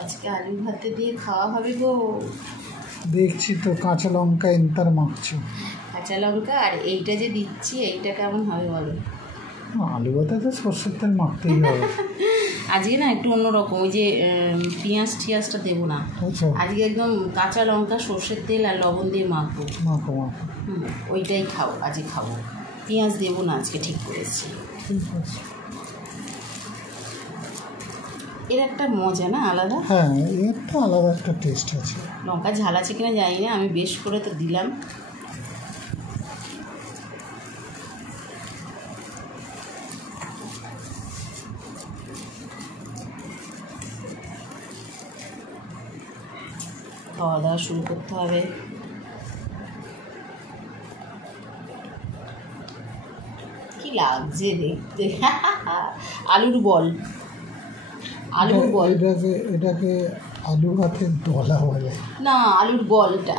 আজকে আলু ভাতে দিয়ে খাওয়া হবে গো। দেখছি তো কাঁচা লঙ্কা এন্তার মাখছো। কাঁচা লঙ্কা আর এইটা যে দিচ্ছি এইটা কেমন হবে বলো? আলু ভাতে তো সর্ষের তেল মাখতেই হবে। আজকে না একটু অন্যরকম, ওই যে পেঁয়াজ টিয়াজটা দেবো না, আজকে একদম কাঁচা লঙ্কা সর্ষের তেল আর লবণ দিয়ে মাখবো। মাখো মাখো। ওইটাই আজকে খাবো, পেঁয়াজ দেবো না আজকে, ঠিক করেছি। ঠিক আছে। এর একটা মজা না আলাদা। হ্যাঁ, এর তো আলাদা একটা টেস্ট আছে। লঙ্কা ঝাল আছে কিনা জানি না, আমি বেশ করে তো দিলাম। খাওয়া দাওয়া শুরু করতে হবে। কি লাগছে দেখতে। আলুর বল, আলুর বল। এটাকে আলু ভাতের দলা বলে না, আলুর বলটা।